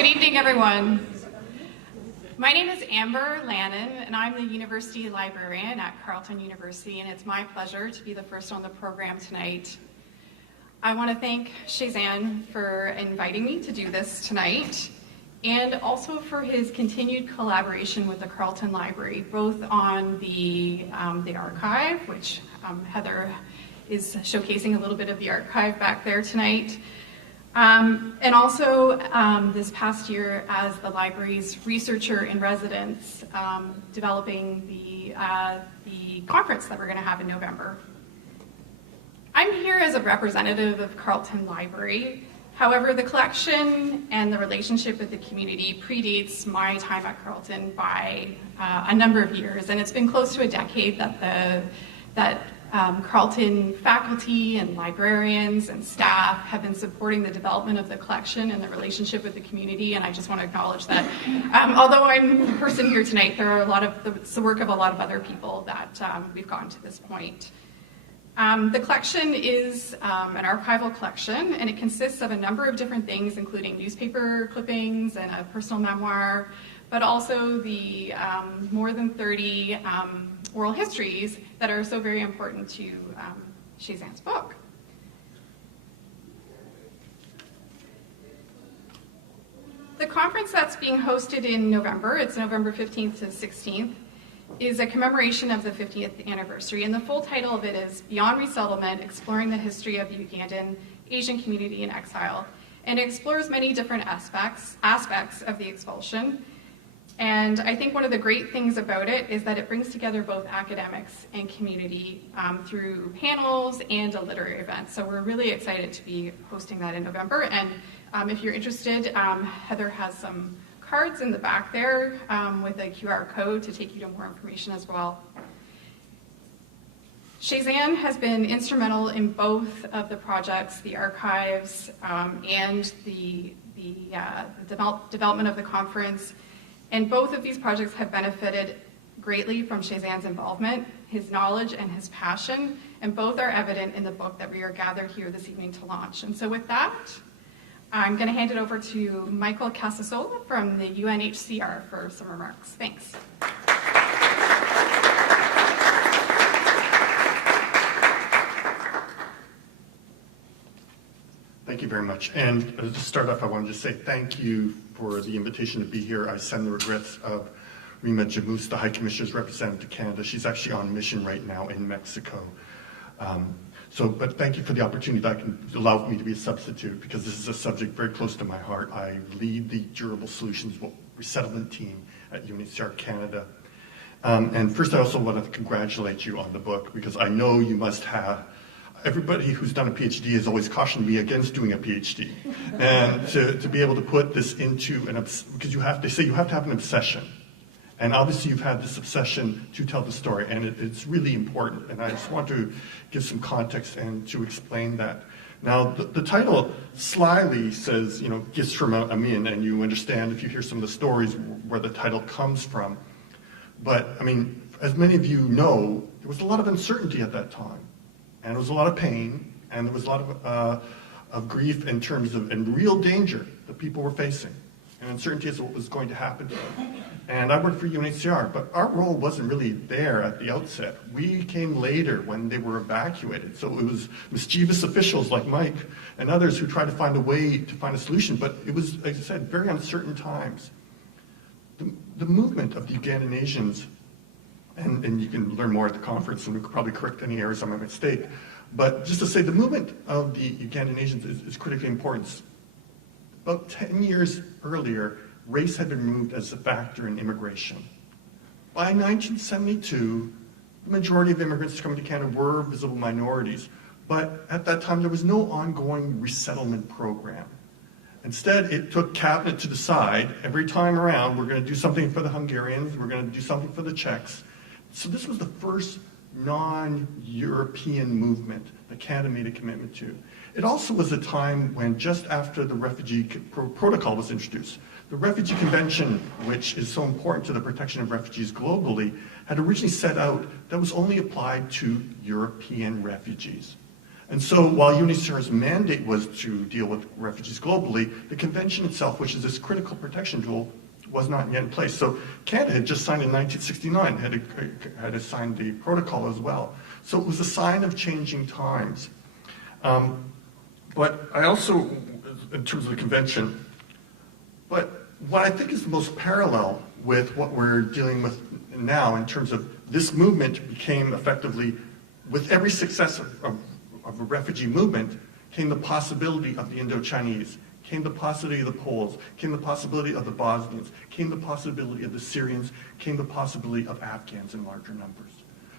Good evening, everyone. My name is Amber Lannon, and I'm the University Librarian at Carleton University, and it's my pleasure to be the first on the program tonight. I want to thank Shezan for inviting me to do this tonight, and also for his continued collaboration with the Carleton Library, both on the archive, which Heather is showcasing a little bit of the archive back there tonight, and also this past year as the library's researcher in residence, developing the conference that we're going to have in November. I'm here as a representative of Carleton Library. However, the collection and the relationship with the community predates my time at Carleton by a number of years, and it's been close to a decade that Carleton faculty and librarians and staff have been supporting the development of the collection and the relationship with the community, and I just want to acknowledge that although I'm the person here tonight, there are it's the work of a lot of other people that we've gotten to this point. The collection is an archival collection, and it consists of a number of different things, including newspaper clippings and a personal memoir, but also the more than 30 oral histories that are so very important to Shezan's book. The conference that's being hosted in November, it's November 15th to 16th, is a commemoration of the 50th anniversary, and the full title of it is Beyond Resettlement, Exploring the History of the Ugandan Asian Community in Exile, and it explores many different aspects of the expulsion. And I think one of the great things about it is that it brings together both academics and community through panels and a literary event. So we're really excited to be hosting that in November. And if you're interested, Heather has some cards in the back there with a QR code to take you to more information as well. Shezan has been instrumental in both of the projects, the archives and the development of the conference. And both of these projects have benefited greatly from Shezan's involvement, his knowledge, and his passion, and both are evident in the book that we are gathered here this evening to launch. And so with that, I'm going to hand it over to Michael Casasova from the Unhcr for some remarks. Thanks. Thank you very much. And to start off, I wanted to say thank you for the invitation to be here. I send the regrets of Rima Jamus, the High Commissioner's representative to Canada. She's actually on mission right now in Mexico. But thank you for the opportunity that allow me to be a substitute, because this is a subject very close to my heart. I lead the Durable Solutions Resettlement Team at Unhcr Canada. And first, I also want to congratulate you on the book, because I know you must have, everybody who's done a PhD has always cautioned me against doing a PhD. And to be able to put this into because they say you have to have an obsession. And obviously you've had this obsession to tell the story, and it's really important. And I just want to give some context and to explain that. Now, the title slyly says, Gifts from Amin, and you understand if you hear some of the stories where the title comes from. But, as many of you know, there was a lot of uncertainty at that time. And there was a lot of pain, and there was a lot of grief in terms of, and real danger that people were facing. And uncertainty is what was going to happen to them. And I worked for Unhcr, but our role wasn't really there at the outset. We came later when they were evacuated. So it was mischievous officials like Mike and others who tried to find a way to find a solution. But it was, as I said, very uncertain times. The movement of the Ugandan Asians, and you can learn more at the conference, and we could probably correct any errors on my mistake. But just to say, the movement of the Ugandan Asians is critically important. About 10 years earlier, race had been removed as a factor in immigration. By 1972, the majority of immigrants coming to Canada were visible minorities, but at that time there was no ongoing resettlement program. Instead, it took cabinet to decide every time around, we're going to do something for the Hungarians, we're going to do something for the Czechs. So this was the first non-European movement that Canada made a commitment to. It also was a time when, just after the Refugee Protocol was introduced, the Refugee Convention, which is so important to the protection of refugees globally, had originally set out that was only applied to European refugees. And so while UNHCR's mandate was to deal with refugees globally, the convention itself, which is this critical protection tool, was not yet in place. So Canada had just signed in 1969, had signed the protocol as well. So it was a sign of changing times. But I also, in terms of the convention, but what I think is the most parallel with what we're dealing with now in terms of this movement became effectively, with every success of a refugee movement, came the possibility of the Indo-Chinese, came the possibility of the Poles, came the possibility of the Bosnians, came the possibility of the Syrians, came the possibility of Afghans in larger numbers.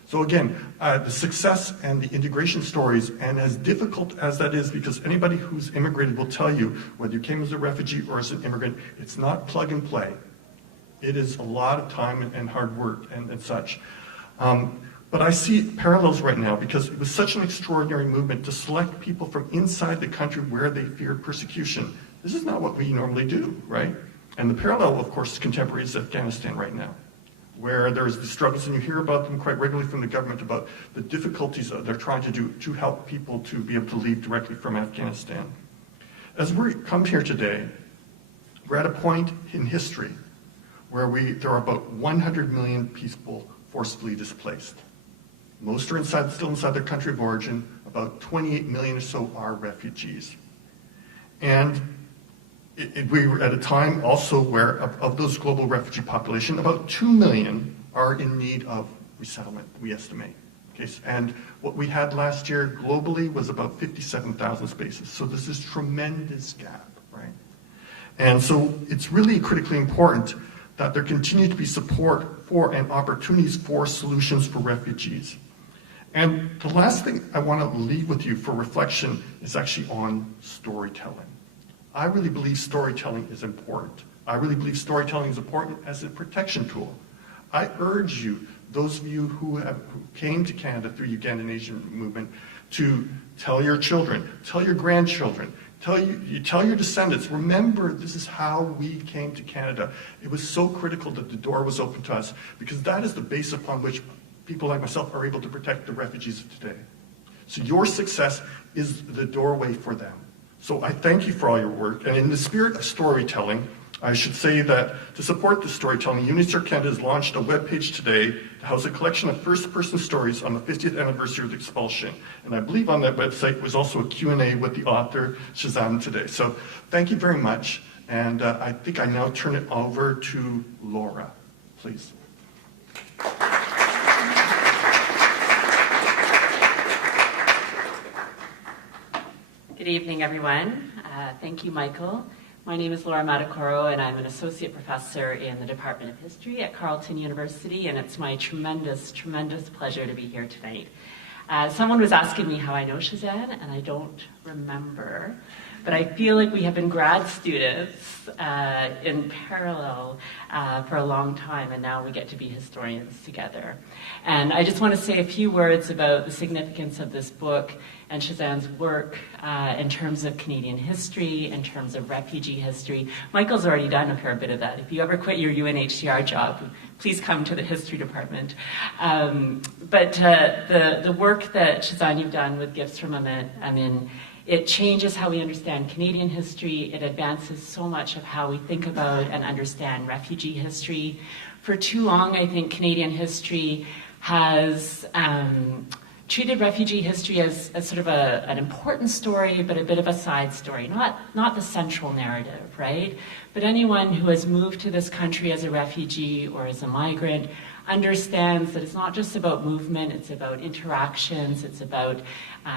So again, the success and the integration stories, and as difficult as that is, because anybody who's immigrated will tell you, whether you came as a refugee or as an immigrant, it's not plug and play. It is a lot of time and hard work and such. But I see parallels right now because it was such an extraordinary movement to select people from inside the country where they feared persecution. This is not what we normally do, right? And the parallel, of course, is contemporary is Afghanistan right now, where there's the struggles, and you hear about them quite regularly from the government about the difficulties that they're trying to do to help people to be able to leave directly from Afghanistan. As we come here today, we're at a point in history where there are about 100 million people forcibly displaced. Most are still inside their country of origin. About 28 million or so are refugees. And we were at a time also where of those global refugee population, about 2 million are in need of resettlement, we estimate. Okay, and what we had last year globally was about 57,000 spaces. So this is tremendous gap, right? And so it's really critically important that there continue to be support for and opportunities for solutions for refugees. And the last thing I want to leave with you for reflection is actually on storytelling. I really believe storytelling is important. I really believe storytelling is important as a protection tool. I urge you, those of you who came to Canada through Ugandan Asian movement, to tell your children, tell your grandchildren, tell your descendants, remember this is how we came to Canada. It was so critical that the door was open to us, because that is the base upon which people like myself are able to protect the refugees of today. So your success is the doorway for them. So I thank you for all your work, and in the spirit of storytelling, I should say that to support this storytelling, UNHCR Canada has launched a webpage today to house a collection of first-person stories on the 50th anniversary of the expulsion. And I believe on that website was also a Q&A with the author, Shezan, today. So thank you very much, and I think I now turn it over to Laura, please. Good evening, everyone. Thank you, Michael. My name is Laura Madokoro, and I'm an associate professor in the Department of History at Carleton University, and it's my tremendous, tremendous pleasure to be here tonight. Someone was asking me how I know Shezan, and I don't remember, but I feel like we have been grad students in parallel for a long time, and now we get to be historians together. And I just want to say a few words about the significance of this book and Shezan's work in terms of Canadian history, in terms of refugee history. Michael's already done a fair bit of that. If you ever quit your UNHCR job, please come to the history department. But the work that Shezan you've done with GIFTS from AMIN, it changes how we understand Canadian history. It advances so much of how we think about and understand refugee history. For too long, I think Canadian history has treated refugee history as sort of an important story, but a bit of a side story, not the central narrative, right? But anyone who has moved to this country as a refugee or as a migrant understands that it's not just about movement, it's about interactions, it's about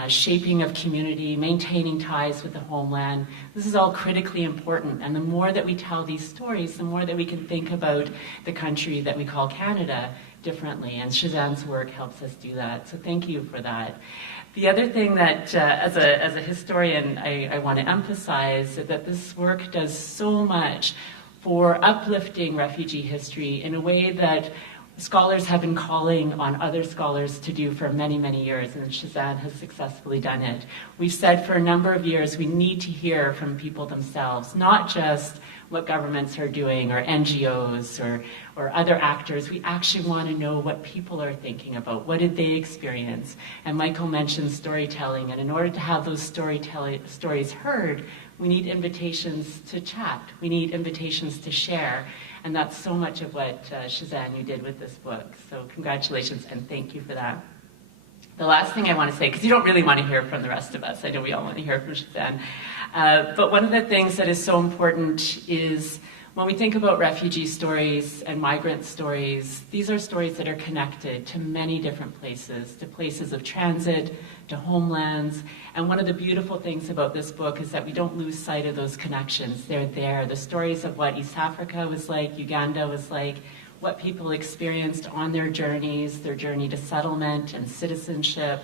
shaping of community, maintaining ties with the homeland. This is all critically important, and the more that we tell these stories, the more that we can think about the country that we call Canada differently, and Shezan's work helps us do that. So thank you for that. The other thing that, as a historian, I want to emphasize is that this work does so much for uplifting refugee history in a way that scholars have been calling on other scholars to do for many, many years, and Shezan has successfully done it. We've said for a number of years we need to hear from people themselves, not just what governments are doing or NGOs or other actors. We actually want to know what people are thinking about. What did they experience? And Michael mentioned storytelling, and in order to have those stories heard, we need invitations to chat. We need invitations to share. And that's so much of what Shezan, you did with this book. So congratulations and thank you for that. The last thing I want to say, because you don't really want to hear from the rest of us. I know we all want to hear from Shezan. But one of the things that is so important is when we think about refugee stories and migrant stories, these are stories that are connected to many different places, to places of transit, to homelands. And one of the beautiful things about this book is that we don't lose sight of those connections. They're there. The stories of what East Africa was like, Uganda was like, what people experienced on their journeys, their journey to settlement and citizenship.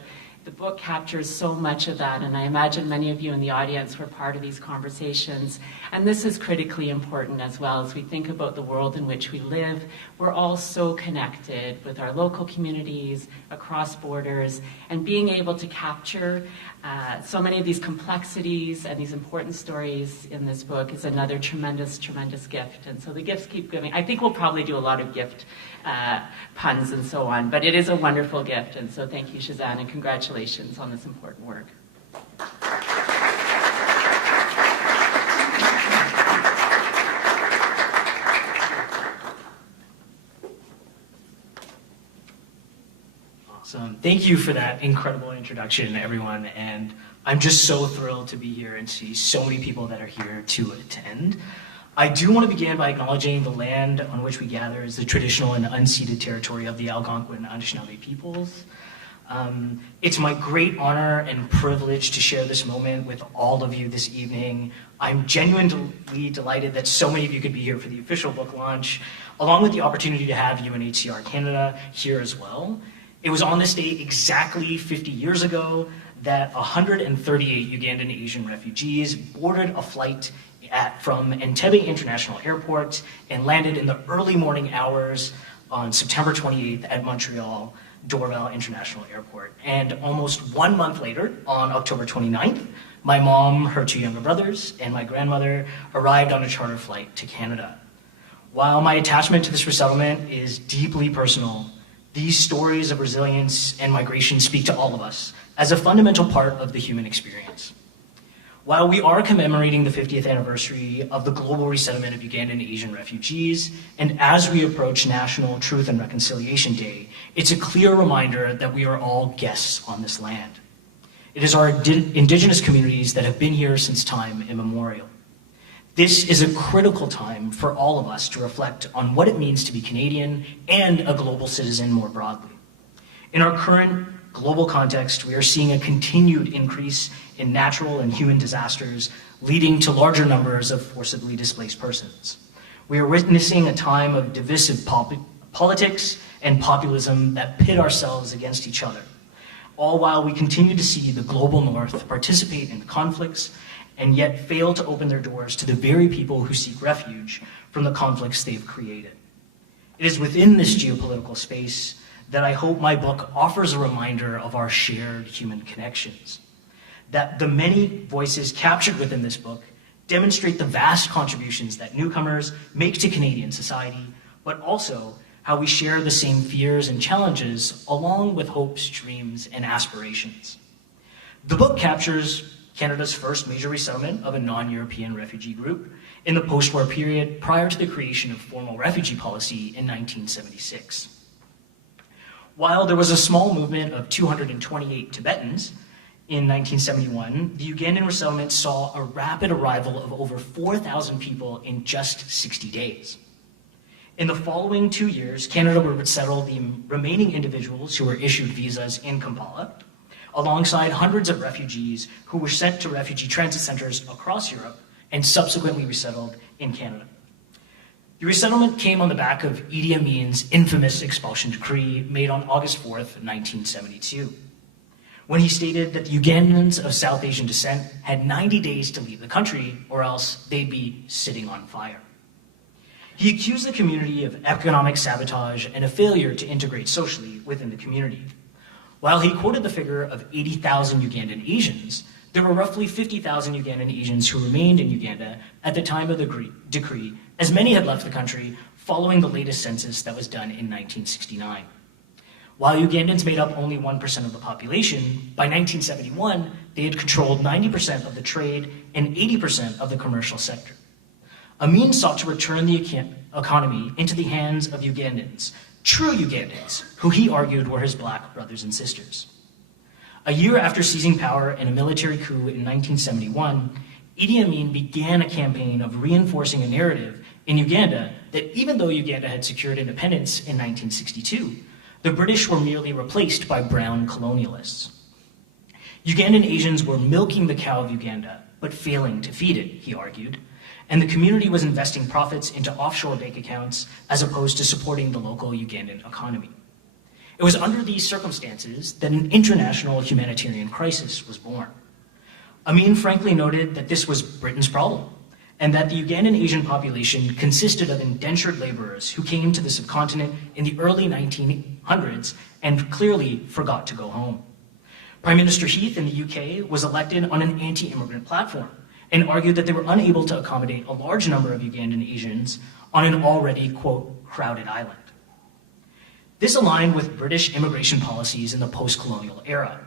The book captures so much of that, and I imagine many of you in the audience were part of these conversations. And this is critically important as well as we think about the world in which we live. We're all so connected with our local communities, across borders, and being able to capture so many of these complexities and these important stories in this book is another tremendous, tremendous gift. And so the gifts keep giving. I think we'll probably do a lot of gift puns and so on, but it is a wonderful gift. And so thank you, Shezan, and congratulations on this important work. Awesome. Thank you for that incredible introduction, everyone. And I'm just so thrilled to be here and see so many people that are here to attend. I do want to begin by acknowledging the land on which we gather is the traditional and unceded territory of the Algonquin Anishinaabe peoples. It's my great honor and privilege to share this moment with all of you this evening. I'm genuinely delighted that so many of you could be here for the official book launch, along with the opportunity to have Unhcr Canada here as well. It was on this day exactly 50 years ago that 138 Ugandan Asian refugees boarded a flight from Entebbe International Airport and landed in the early morning hours on September 28th at Montreal Dorval International Airport. And almost 1 month later, on October 29th, my mom, her two younger brothers, and my grandmother arrived on a charter flight to Canada. While my attachment to this resettlement is deeply personal, these stories of resilience and migration speak to all of us as a fundamental part of the human experience. While we are commemorating the 50th anniversary of the global resettlement of Ugandan Asian refugees, and as we approach National Truth and Reconciliation Day, it's a clear reminder that we are all guests on this land. It is our indigenous communities that have been here since time immemorial. This is a critical time for all of us to reflect on what it means to be Canadian and a global citizen more broadly. In our current global context, we are seeing a continued increase in natural and human disasters, leading to larger numbers of forcibly displaced persons. We are witnessing a time of divisive politics and populism that pit ourselves against each other, all while we continue to see the global north participate in conflicts and yet fail to open their doors to the very people who seek refuge from the conflicts they've created. It is within this geopolitical space that I hope my book offers a reminder of our shared human connections, that the many voices captured within this book demonstrate the vast contributions that newcomers make to Canadian society, but also how we share the same fears and challenges along with hopes, dreams, and aspirations. The book captures Canada's first major resettlement of a non-European refugee group in the post-war period prior to the creation of formal refugee policy in 1976. While there was a small movement of 228 Tibetans in 1971, the Ugandan resettlement saw a rapid arrival of over 4,000 people in just 60 days. In the following 2 years, Canada would resettle the remaining individuals who were issued visas in Kampala, alongside hundreds of refugees who were sent to refugee transit centers across Europe and subsequently resettled in Canada. The resettlement came on the back of Idi Amin's infamous expulsion decree made on August 4th, 1972, when he stated that the Ugandans of South Asian descent had 90 days to leave the country or else they'd be sitting on fire. He accused the community of economic sabotage and a failure to integrate socially within the community. While he quoted the figure of 80,000 Ugandan Asians, There were roughly 50,000 Ugandan Asians who remained in Uganda at the time of the decree, as many had left the country following the latest census that was done in 1969. While Ugandans made up only 1% of the population, by 1971, they had controlled 90% of the trade and 80% of the commercial sector. Amin sought to return the economy into the hands of Ugandans, true Ugandans, who he argued were his black brothers and sisters. A year after seizing power in a military coup in 1971, Idi Amin began a campaign of reinforcing a narrative in Uganda that even though Uganda had secured independence in 1962, the British were merely replaced by brown colonialists. Ugandan Asians were milking the cow of Uganda, but failing to feed it, he argued, and the community was investing profits into offshore bank accounts as opposed to supporting the local Ugandan economy. It was under these circumstances that an international humanitarian crisis was born. Amin frankly noted that this was Britain's problem, and that the Ugandan Asian population consisted of indentured laborers who came to the subcontinent in the early 1900s and clearly forgot to go home. Prime Minister Heath in the UK was elected on an anti-immigrant platform and argued that they were unable to accommodate a large number of Ugandan Asians on an already, quote, crowded island. This aligned with British immigration policies in the post-colonial era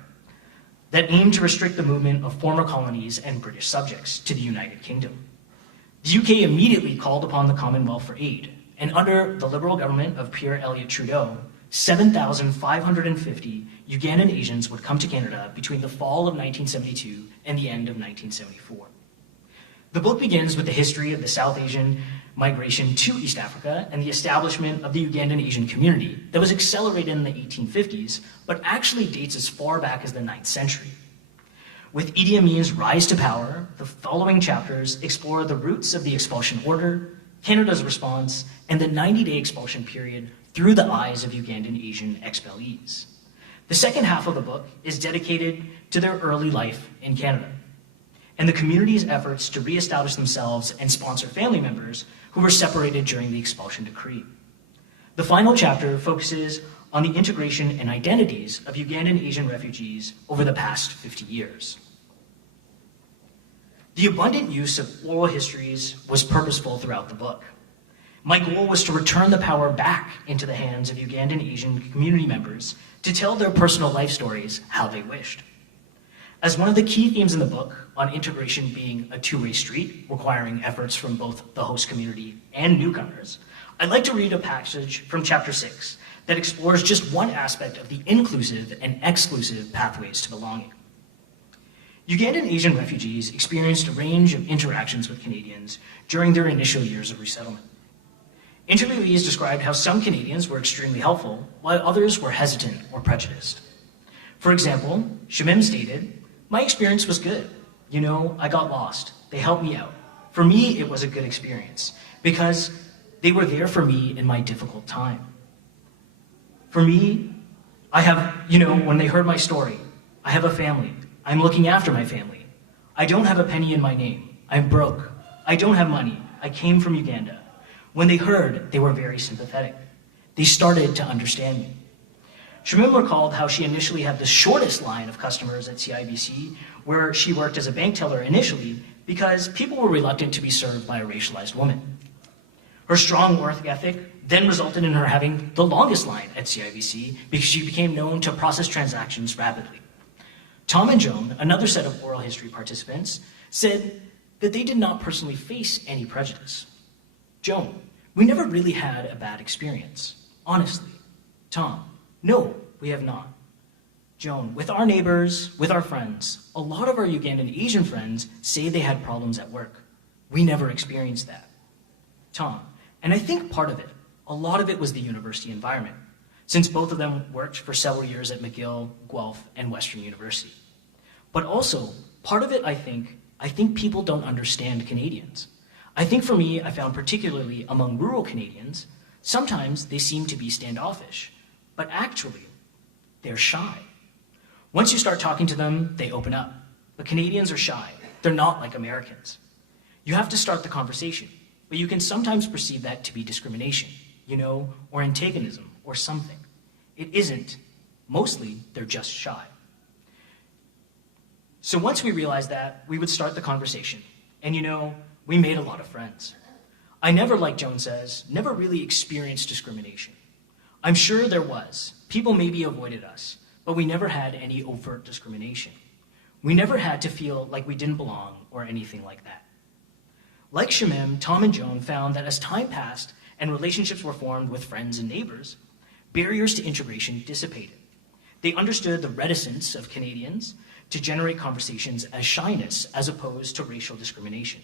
that aimed to restrict the movement of former colonies and British subjects to the United Kingdom. The UK immediately called upon the Commonwealth for aid, and under the Liberal government of Pierre Elliott Trudeau, 7,550 Ugandan Asians would come to Canada between the fall of 1972 and the end of 1974. The book begins with the history of the South Asian migration to East Africa and the establishment of the Ugandan Asian community that was accelerated in the 1850s, but actually dates as far back as the 9th century. With Idi Amin's rise to power, the following chapters explore the roots of the expulsion order, Canada's response, and the 90-day expulsion period through the eyes of Ugandan Asian expellees. The second half of the book is dedicated to their early life in Canada and the community's efforts to reestablish themselves and sponsor family members who were separated during the expulsion decree. The final chapter focuses on the integration and identities of Ugandan Asian refugees over the past 50 years. The abundant use of oral histories was purposeful throughout the book. My goal was to return the power back into the hands of Ugandan Asian community members to tell their personal life stories how they wished. As one of the key themes in the book, on integration being a two-way street, requiring efforts from both the host community and newcomers, I'd like to read a passage from chapter 6 that explores just one aspect of the inclusive and exclusive pathways to belonging. Ugandan Asian refugees experienced a range of interactions with Canadians during their initial years of resettlement. Interviewees described how some Canadians were extremely helpful, while others were hesitant or prejudiced. For example, Shamim stated, "My experience was good. You know, I got lost. They helped me out. For me, it was a good experience because they were there for me in my difficult time. For me, when they heard my story, I have a family. I'm looking after my family. I don't have a penny in my name. I'm broke. I don't have money. I came from Uganda. When they heard, they were very sympathetic. They started to understand me." Shamim recalled how she initially had the shortest line of customers at CIBC, where she worked as a bank teller initially because people were reluctant to be served by a racialized woman. Her strong work ethic then resulted in her having the longest line at CIBC because she became known to process transactions rapidly. Tom and Joan, another set of oral history participants, said that they did not personally face any prejudice. Joan, "We never really had a bad experience, honestly." Tom, "No, we have not." Joan, "With our neighbors, with our friends, a lot of our Ugandan Asian friends say they had problems at work. We never experienced that." Tom, "And I think a lot of it was the university environment, since both of them worked for several years at McGill, Guelph, and Western University. But also, part of it, I think people don't understand Canadians. I think for me, I found particularly among rural Canadians, sometimes they seem to be standoffish, but actually, they're shy. Once you start talking to them, they open up. But Canadians are shy. They're not like Americans. You have to start the conversation, but you can sometimes perceive that to be discrimination, or antagonism, or something. It isn't. Mostly, they're just shy." So once we realized that, we would start the conversation. And we made a lot of friends. I never, like Joan says, never really experienced discrimination. I'm sure there was. People maybe avoided us, but we never had any overt discrimination. We never had to feel like we didn't belong or anything like that. Like Shamim, Tom and Joan found that as time passed and relationships were formed with friends and neighbors, barriers to integration dissipated. They understood the reticence of Canadians to generate conversations as shyness as opposed to racial discrimination.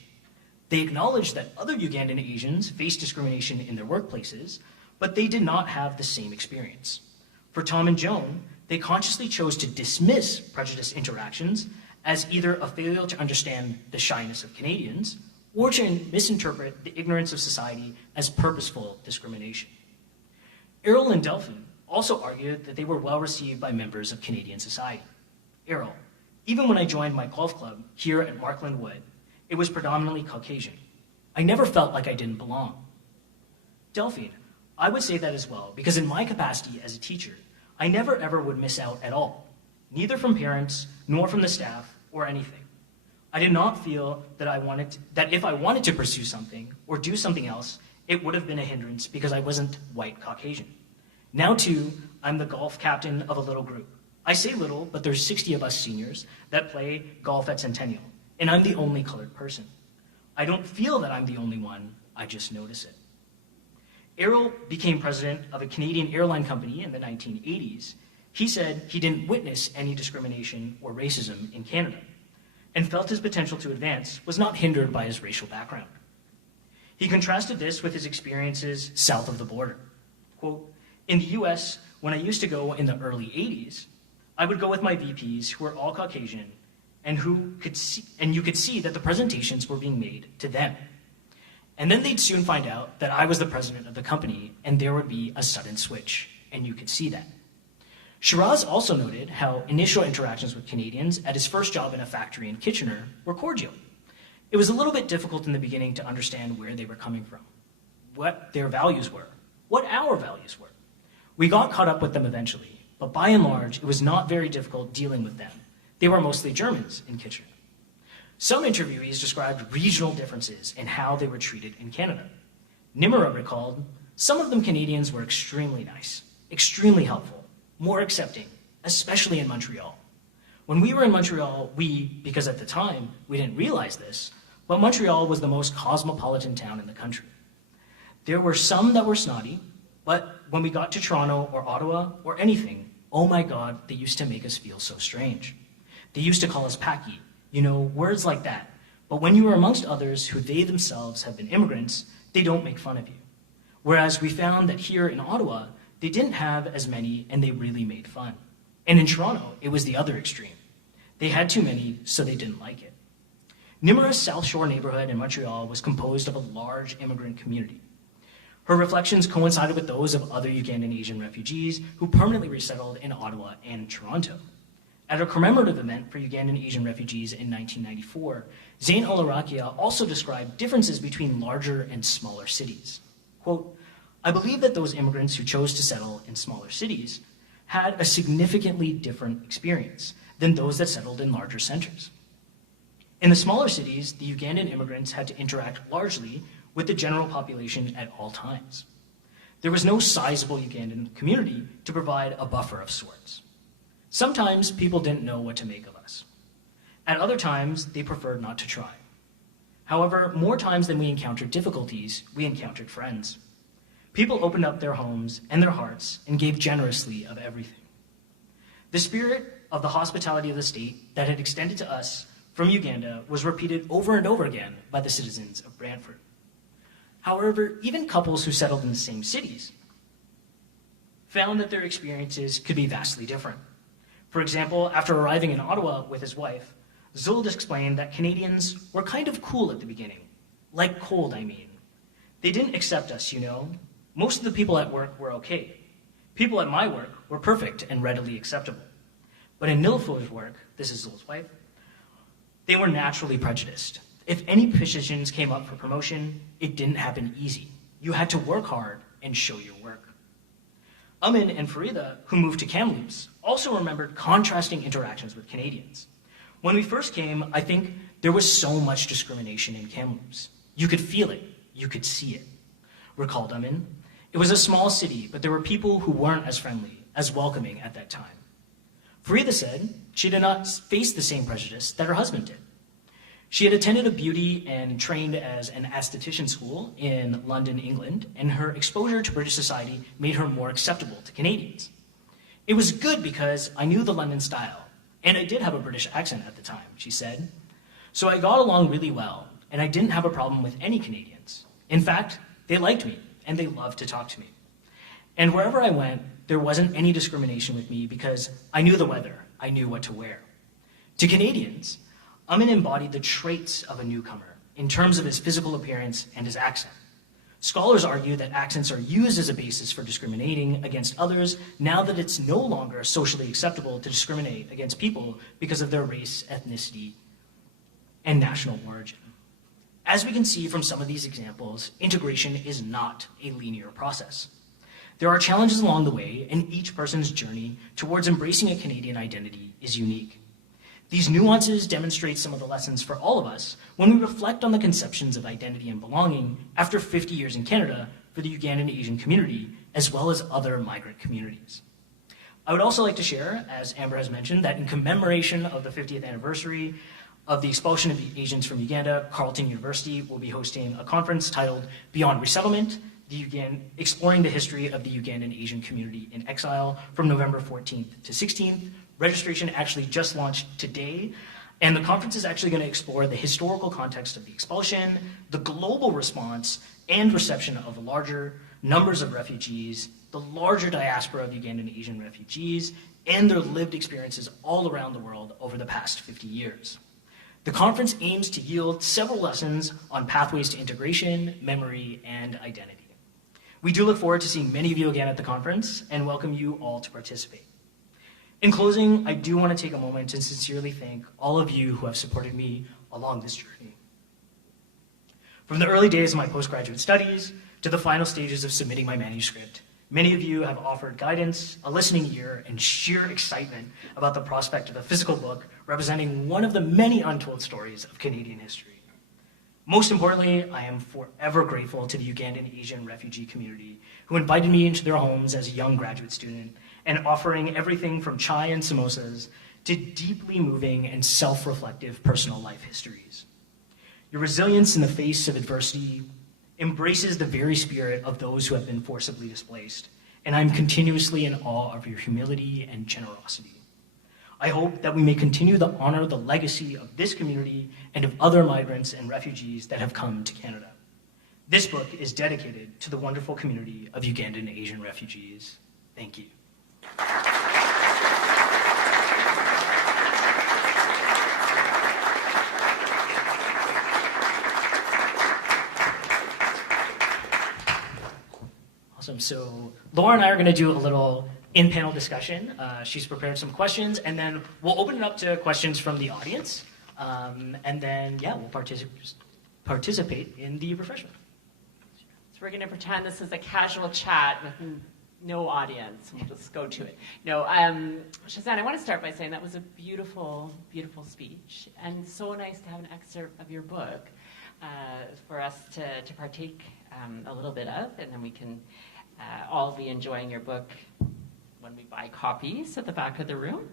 They acknowledged that other Ugandan Asians faced discrimination in their workplaces, but they did not have the same experience. For Tom and Joan, they consciously chose to dismiss prejudiced interactions as either a failure to understand the shyness of Canadians or to misinterpret the ignorance of society as purposeful discrimination. Errol and Delphine also argued that they were well received by members of Canadian society. Errol, even when I joined my golf club here at Markland Wood, it was predominantly Caucasian. I never felt like I didn't belong. Delphine, I would say that as well, because in my capacity as a teacher, I never ever would miss out at all, neither from parents nor from the staff or anything. I did not feel that if I wanted to pursue something or do something else, it would have been a hindrance because I wasn't white Caucasian. Now too, I'm the golf captain of a little group. I say little, but there's 60 of us seniors that play golf at Centennial, and I'm the only colored person. I don't feel that I'm the only one, I just notice it. Errol became president of a Canadian airline company in the 1980s. He said he didn't witness any discrimination or racism in Canada, and felt his potential to advance was not hindered by his racial background. He contrasted this with his experiences south of the border. Quote, in the US, when I used to go in the early 80s, I would go with my VPs who were all Caucasian and you could see that the presentations were being made to them. And then they'd soon find out that I was the president of the company and there would be a sudden switch, and you could see that. Shiraz also noted how initial interactions with Canadians at his first job in a factory in Kitchener were cordial. It was a little bit difficult in the beginning to understand where they were coming from, what their values were, what our values were. We got caught up with them eventually, but by and large, it was not very difficult dealing with them. They were mostly Germans in Kitchener. Some interviewees described regional differences in how they were treated in Canada. Nimura recalled, some of them Canadians were extremely nice, extremely helpful, more accepting, especially in Montreal. When we were in Montreal, because at the time, we didn't realize this, but Montreal was the most cosmopolitan town in the country. There were some that were snotty, but when we got to Toronto or Ottawa or anything, oh my God, they used to make us feel so strange. They used to call us Paki, words like that. But when you are amongst others who they themselves have been immigrants, they don't make fun of you. Whereas we found that here in Ottawa, they didn't have as many and they really made fun. And in Toronto, it was the other extreme. They had too many, so they didn't like it. Nimura's South Shore neighborhood in Montreal was composed of a large immigrant community. Her reflections coincided with those of other Ugandan Asian refugees who permanently resettled in Ottawa and Toronto. At a commemorative event for Ugandan Asian refugees in 1994, Zain Olarakia also described differences between larger and smaller cities. Quote, I believe that those immigrants who chose to settle in smaller cities had a significantly different experience than those that settled in larger centers. In the smaller cities, the Ugandan immigrants had to interact largely with the general population at all times. There was no sizable Ugandan community to provide a buffer of sorts. Sometimes people didn't know what to make of us. At other times, they preferred not to try. However, more times than we encountered difficulties, we encountered friends. People opened up their homes and their hearts and gave generously of everything. The spirit of the hospitality of the state that had extended to us from Uganda was repeated over and over again by the citizens of Brantford. However, even couples who settled in the same cities found that their experiences could be vastly different. For example, after arriving in Ottawa with his wife, Zuld explained that Canadians were kind of cool at the beginning. Like cold, I mean. They didn't accept us, Most of the people at work were okay. People at my work were perfect and readily acceptable. But in Nilfu's work, this is Zuld's wife, they were naturally prejudiced. If any positions came up for promotion, it didn't happen easy. You had to work hard and show your work. Amin and Farida, who moved to Kamloops, also remembered contrasting interactions with Canadians. When we first came, I think there was so much discrimination in Kamloops. You could feel it. You could see it. Recalled Amin. It was a small city, but there were people who weren't as friendly, as welcoming at that time. Farida said she did not face the same prejudice that her husband did. She had attended a beauty and trained as an aesthetician school in London, England, and her exposure to British society made her more acceptable to Canadians. It was good because I knew the London style, and I did have a British accent at the time, she said. So I got along really well, and I didn't have a problem with any Canadians. In fact, they liked me, and they loved to talk to me. And wherever I went, there wasn't any discrimination with me because I knew the weather, I knew what to wear. To Canadians, Amin embodied the traits of a newcomer in terms of his physical appearance and his accent. Scholars argue that accents are used as a basis for discriminating against others now that it's no longer socially acceptable to discriminate against people because of their race, ethnicity, and national origin. As we can see from some of these examples, integration is not a linear process. There are challenges along the way, and each person's journey towards embracing a Canadian identity is unique. These nuances demonstrate some of the lessons for all of us when we reflect on the conceptions of identity and belonging after 50 years in Canada for the Ugandan Asian community, as well as other migrant communities. I would also like to share, as Amber has mentioned, that in commemoration of the 50th anniversary of the expulsion of the Asians from Uganda, Carleton University will be hosting a conference titled Beyond Resettlement, exploring the history of the Ugandan Asian community in exile from November 14th to 16th. Registration actually just launched today, and the conference is actually going to explore the historical context of the expulsion, the global response and reception of larger numbers of refugees, the larger diaspora of Ugandan Asian refugees, and their lived experiences all around the world over the past 50 years. The conference aims to yield several lessons on pathways to integration, memory, and identity. We do look forward to seeing many of you again at the conference and welcome you all to participate. In closing, I do want to take a moment to sincerely thank all of you who have supported me along this journey. From the early days of my postgraduate studies to the final stages of submitting my manuscript, many of you have offered guidance, a listening ear, and sheer excitement about the prospect of a physical book representing one of the many untold stories of Canadian history. Most importantly, I am forever grateful to the Ugandan Asian refugee community who invited me into their homes as a young graduate student and offering everything from chai and samosas to deeply moving and self-reflective personal life histories. Your resilience in the face of adversity embraces the very spirit of those who have been forcibly displaced, and I'm continuously in awe of your humility and generosity. I hope that we may continue to honor the legacy of this community and of other migrants and refugees that have come to Canada. This book is dedicated to the wonderful community of Ugandan Asian refugees. Thank you. Awesome. So Laura and I are going to do a little in-panel discussion. She's prepared some questions, and then we'll open it up to questions from the audience. And then, yeah, we'll participate in the refreshment. So we're going to pretend this is a casual chat with no audience. We'll just go to it. No, Shezan, I want to start by saying that was a beautiful, beautiful speech, and so nice to have an excerpt of your book for us to partake a little bit of, and then we can all be enjoying your book when we buy copies at the back of the room.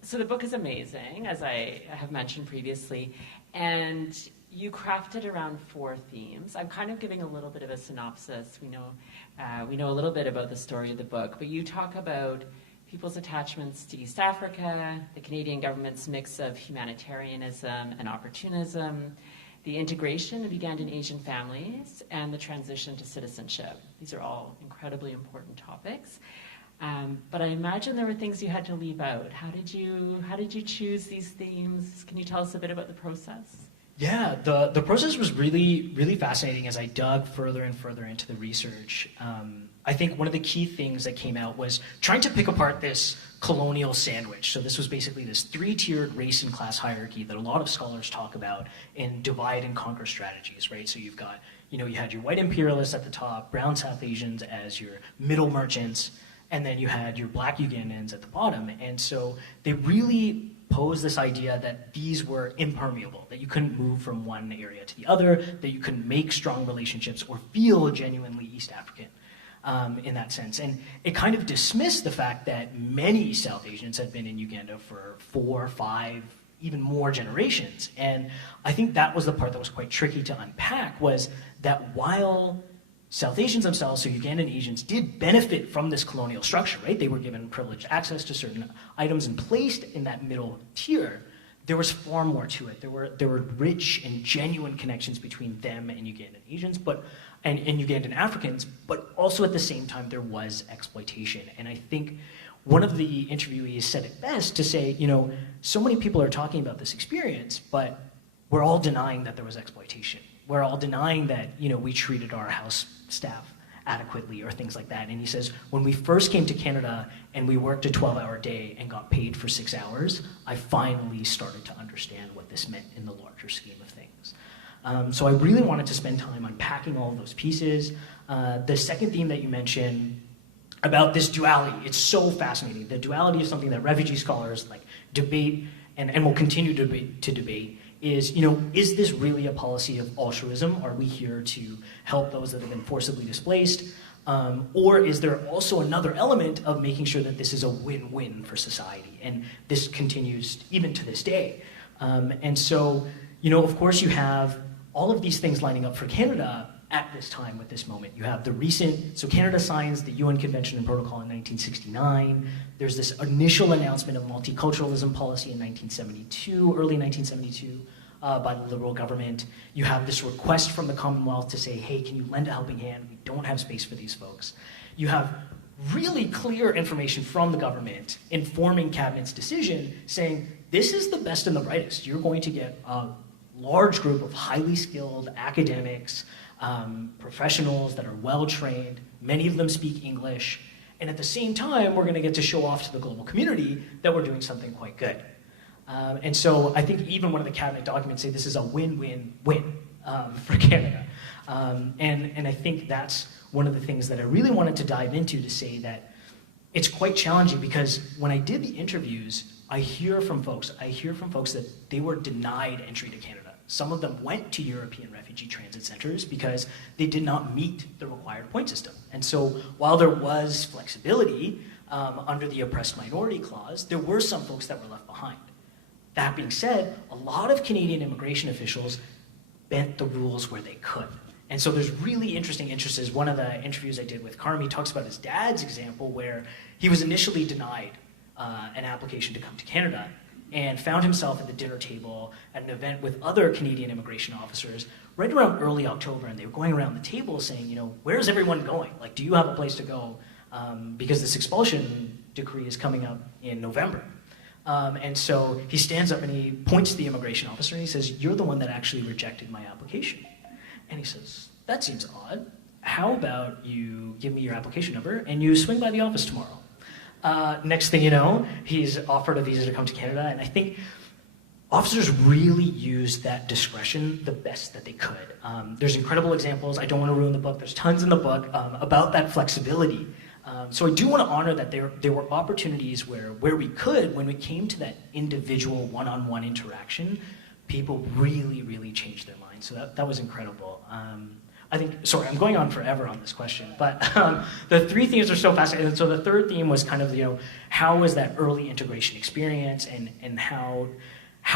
So the book is amazing, as I have mentioned previously, and you crafted around 4 themes. I'm kind of giving a little bit of a synopsis. We know a little bit about the story of the book, but you talk about people's attachments to East Africa, the Canadian government's mix of humanitarianism and opportunism, the integration of Ugandan Asian families, and the transition to citizenship. These are all incredibly important topics. But I imagine there were things you had to leave out. How did you choose these themes? Can you tell us a bit about the process? Yeah, the process was really, really fascinating as I dug further and further into the research. I think one of the key things that came out was trying to pick apart this colonial sandwich. So this was basically this 3-tiered race and class hierarchy that a lot of scholars talk about in divide and conquer strategies, right? So you've got, you had your white imperialists at the top, brown South Asians as your middle merchants, and then you had your black Ugandans at the bottom. And so they really pose this idea that these were impermeable, that you couldn't move from one area to the other, that you couldn't make strong relationships or feel genuinely East African in that sense. And it kind of dismissed the fact that many South Asians had been in Uganda for 4, 5, even more generations. And I think that was the part that was quite tricky to unpack, was that while South Asians themselves, so Ugandan Asians, did benefit from this colonial structure, right? They were given privileged access to certain items and placed in that middle tier. There was far more to it. There were rich and genuine connections between them and Ugandan Asians, and Ugandan Africans, but also at the same time there was exploitation. And I think one of the interviewees said it best to say, so many people are talking about this experience, but we're all denying that there was exploitation. We're all denying that, we treated our house staff adequately or things like that. And he says, when we first came to Canada and we worked a 12-hour day and got paid for 6 hours, I finally started to understand what this meant in the larger scheme of things. So I really wanted to spend time unpacking all of those pieces. The second theme that you mentioned about this duality, it's so fascinating. The duality is something that refugee scholars debate and will continue to debate is this really a policy of altruism? Are we here to help those that have been forcibly displaced? Or is there also another element of making sure that this is a win-win for society? And this continues even to this day. And so, of course you have all of these things lining up for Canada at this time with this moment. You have so Canada signs the UN Convention and Protocol in 1969. There's this initial announcement of multiculturalism policy in 1972, early 1972, by the Liberal government. You have this request from the Commonwealth to say, hey, can you lend a helping hand? We don't have space for these folks. You have really clear information from the government informing Cabinet's decision saying, this is the best and the brightest. You're going to get a large group of highly skilled academics, professionals that are well-trained. Many of them speak English. And at the same time, we're going to get to show off to the global community that we're doing something quite good. And so I think even one of the cabinet documents say this is a win-win-win for Canada. And I think that's one of the things that I really wanted to dive into, to say that it's quite challenging, because when I did the interviews, I hear from folks that they were denied entry to Canada. Some of them went to European refugee transit centers because they did not meet the required point system. And so while there was flexibility under the oppressed minority clause, there were some folks that were left behind. That being said, a lot of Canadian immigration officials bent the rules where they could. And so there's really interesting instances. One of the interviews I did with Carmi talks about his dad's example, where he was initially denied an application to come to Canada, and found himself at the dinner table at an event with other Canadian immigration officers right around early October, and they were going around the table saying, where's everyone going? Do you have a place to go? Because this expulsion decree is coming up in November. And so he stands up and he points to the immigration officer and he says, you're the one that actually rejected my application. And he says, that seems odd. How about you give me your application number and you swing by the office tomorrow? Next thing you know, he's offered a visa to come to Canada, and I think officers really used that discretion the best that they could. There's incredible examples. I don't want to ruin the book. There's tons in the book about that flexibility. So I do want to honor that there were opportunities where we could, when we came to that individual one-on-one interaction, people really, really changed their minds. So that was incredible. Sorry, I'm going on forever on this question, but the three themes are so fascinating. So the third theme was kind of, how was that early integration experience, and how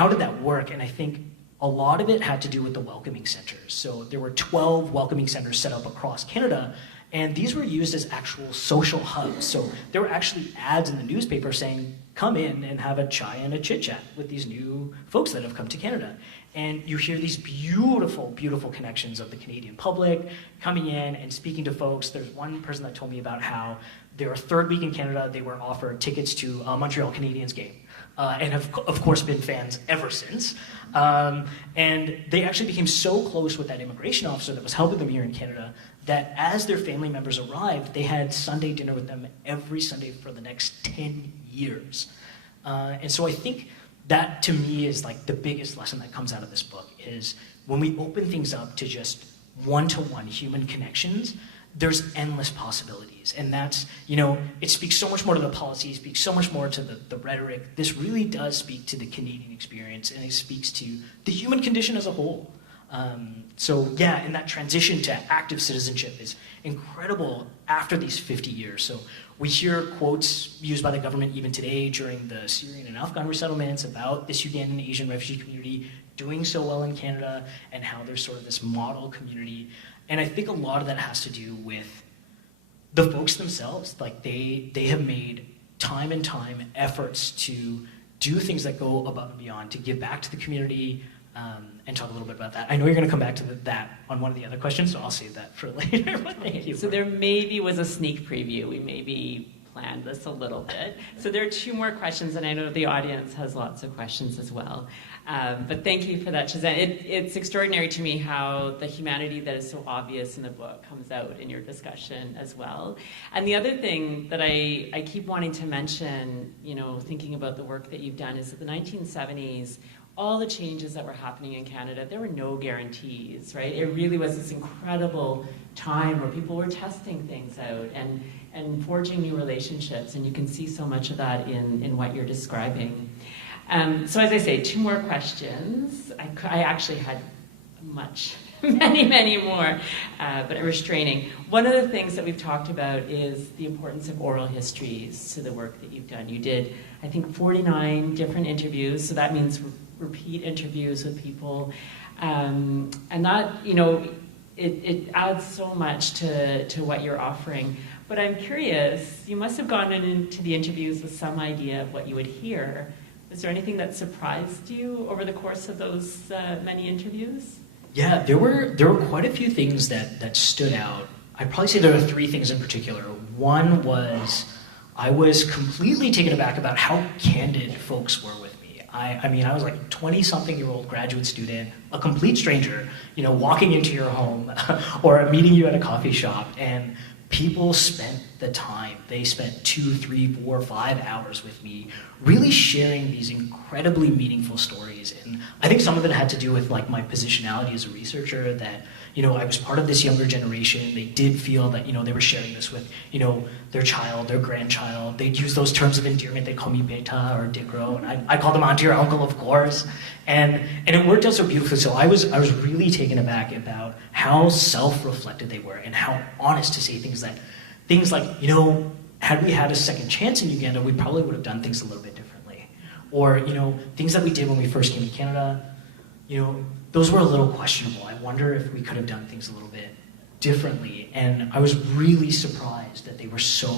did that work? And I think a lot of it had to do with the welcoming centers. So there were 12 welcoming centers set up across Canada, and these were used as actual social hubs. So there were actually ads in the newspaper saying, come in and have a chai and a chit-chat with these new folks that have come to Canada. And you hear these beautiful, beautiful connections of the Canadian public coming in and speaking to folks. There's one person that told me about how their third week in Canada, they were offered tickets to a Montreal Canadiens game. And have, of course, been fans ever since. And they actually became so close with that immigration officer that was helping them here in Canada that as their family members arrived, they had Sunday dinner with them every Sunday for the next 10 years. And so I think that, to me, is the biggest lesson that comes out of this book, is when we open things up to just one-to-one human connections, there's endless possibilities. And that's, it speaks so much more to the policy, it speaks so much more to the rhetoric. This really does speak to the Canadian experience, and it speaks to the human condition as a whole. So yeah, and that transition to active citizenship is incredible after these 50 years. So we hear quotes used by the government even today during the Syrian and Afghan resettlements about this Ugandan Asian refugee community doing so well in Canada and how there's sort of this model community. And I think a lot of that has to do with the folks themselves. Like they have made time and time efforts to do things that go above and beyond, to give back to the community, and talk a little bit about that. I know you're going to come back to that on one of the other questions, so I'll save that for later. But thank you. So there maybe was a sneak preview. We maybe planned this a little bit. So there are 2 more questions, and I know the audience has lots of questions as well. But thank you for that, Shezan. It's extraordinary to me how the humanity that is so obvious in the book comes out in your discussion as well. And the other thing that I keep wanting to mention, thinking about the work that you've done, is that the 1970s, all the changes that were happening in Canada, there were no guarantees, right? It really was this incredible time where people were testing things out and forging new relationships, and you can see so much of that in what you're describing. So as I say, 2 more questions. I actually had many more, but I'm restraining. One of the things that we've talked about is the importance of oral histories to the work that you've done. You did, I think, 49 different interviews, so that means repeat interviews with people, and that, it adds so much to what you're offering. But I'm curious, you must have gone into the interviews with some idea of what you would hear. Is there anything that surprised you over the course of those many interviews? Yeah, there were quite a few things that stood out. I'd probably say there are 3 things in particular. One was I was completely taken aback about how candid folks were with me. I mean, I was like a 20-something-year-old graduate student, a complete stranger, walking into your home or meeting you at a coffee shop, and people spent the time. They spent 2, 3, 4, 5 hours with me, really sharing these incredibly meaningful stories. And I think some of it had to do with like my positionality as a researcher, that I was part of this younger generation. They did feel that they were sharing this with their child, their grandchild. They'd use those terms of endearment. They call me beta or dikro, and I call them auntie or uncle, of course. And it worked out so beautifully. So I was really taken aback about how self-reflected they were and how honest to say things like, had we had a second chance in Uganda, we probably would have done things a little bit differently. Or, things that we did when we first came to Canada, those were a little questionable. I wonder if we could have done things a little bit differently. And I was really surprised that they were so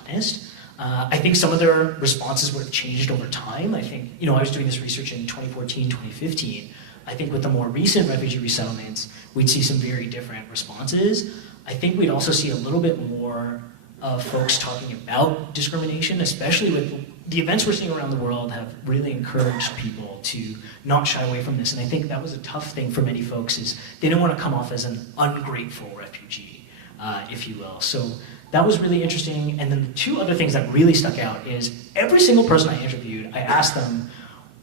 honest. I think some of their responses would have changed over time. I think, I was doing this research in 2014, 2015. I think with the more recent refugee resettlements, we'd see some very different responses. I think we'd also see a little bit more of folks talking about discrimination, especially with the events we're seeing around the world have really encouraged people to not shy away from this. And I think that was a tough thing for many folks, is they didn't want to come off as an ungrateful refugee, if you will. So that was really interesting. And then the 2 other things that really stuck out is every single person I interviewed, I asked them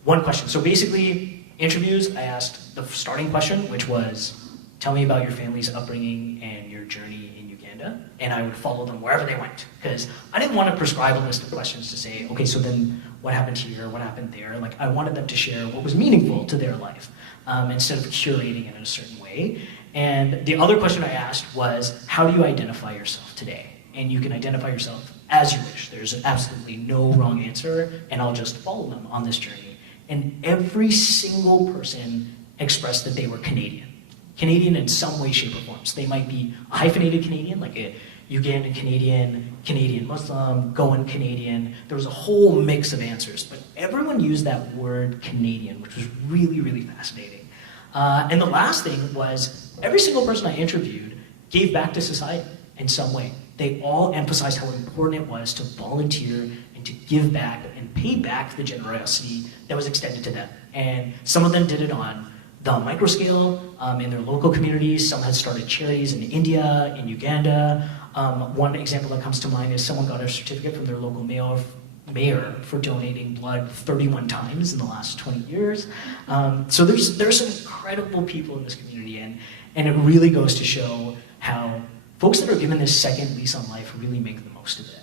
one question. So basically, interviews, I asked the starting question, which was, tell me about your family's upbringing and your journey in Uganda, and I would follow them wherever they went, because I didn't want to prescribe a list of questions to say, okay, so then what happened here, what happened there? Like, I wanted them to share what was meaningful to their life, instead of curating it in a certain way. And the other question I asked was, how do you identify yourself today? And you can identify yourself as you wish. There's absolutely no wrong answer, and I'll just follow them on this journey. And every single person expressed that they were Canadian. Canadian in some way, shape, or form. So they might be a hyphenated Canadian, like a Ugandan Canadian, Canadian Muslim, Goan Canadian. There was a whole mix of answers, but everyone used that word Canadian, which was really fascinating. And the last thing was, every single person I interviewed gave back to society in some way. They all emphasized how important it was to volunteer and to give back and pay back the generosity that was extended to them. And some of them did it on the micro scale in their local communities. Some had started charities in India, in Uganda. One example that comes to mind is someone got a certificate from their local mayor for donating blood 31 times in the last 20 years. So there's some incredible people in this community, and it really goes to show how folks that are given this second lease on life really make the most of it.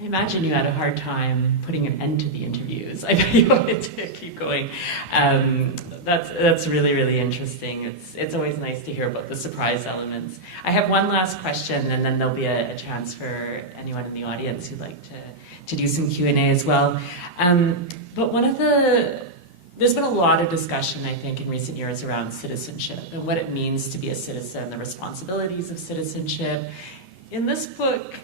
I imagine you had a hard time putting an end to the interviews. I bet you wanted to keep going. That's really, really interesting. It's always nice to hear about the surprise elements. I have one last question, and then there'll be a chance for anyone in the audience who'd like to do some Q&A as well. But there's been a lot of discussion, I think, in recent years around citizenship and what it means to be a citizen, the responsibilities of citizenship. In this book,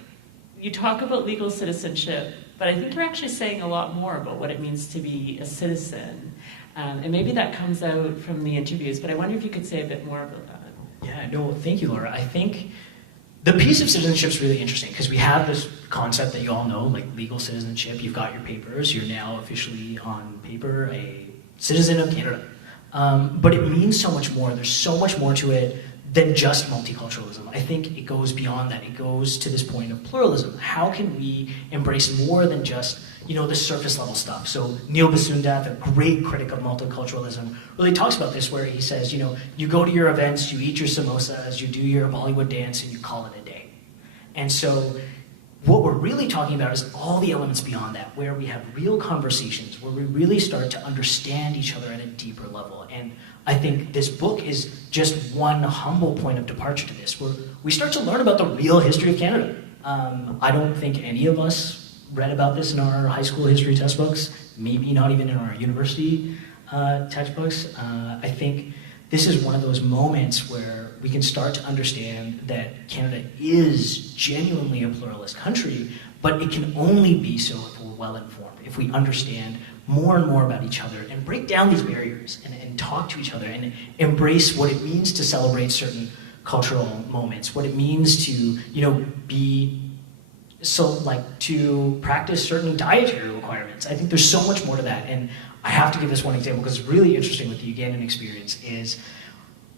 you talk about legal citizenship, but I think you're actually saying a lot more about what it means to be a citizen. And maybe that comes out from the interviews, but I wonder if you could say a bit more about that. Yeah, no, thank you, Laura. I think the piece of citizenship is really interesting because we have this concept that you all know, like legal citizenship. You've got your papers. You're now officially on paper a citizen of Canada. But it means so much more. There's so much more to it than just multiculturalism. I think it goes beyond that. It goes to this point of pluralism. How can we embrace more than just, the surface level stuff? So Neil Basundath, a great critic of multiculturalism, really talks about this where he says, you go to your events, you eat your samosas, you do your Bollywood dance, and you call it a day. And so what we're really talking about is all the elements beyond that, where we have real conversations, where we really start to understand each other at a deeper level. And I think this book is just one humble point of departure to this, where we start to learn about the real history of Canada. I don't think any of us read about this in our high school history textbooks, maybe not even in our university textbooks. I think this is one of those moments where we can start to understand that Canada is genuinely a pluralist country, but it can only be so if we're well-informed, if we understand more and more about each other and break down these barriers and talk to each other and embrace what it means to celebrate certain cultural moments, what it means to, to practice certain dietary requirements. I think there's so much more to that. And I have to give this one example because it's really interesting with the Ugandan experience is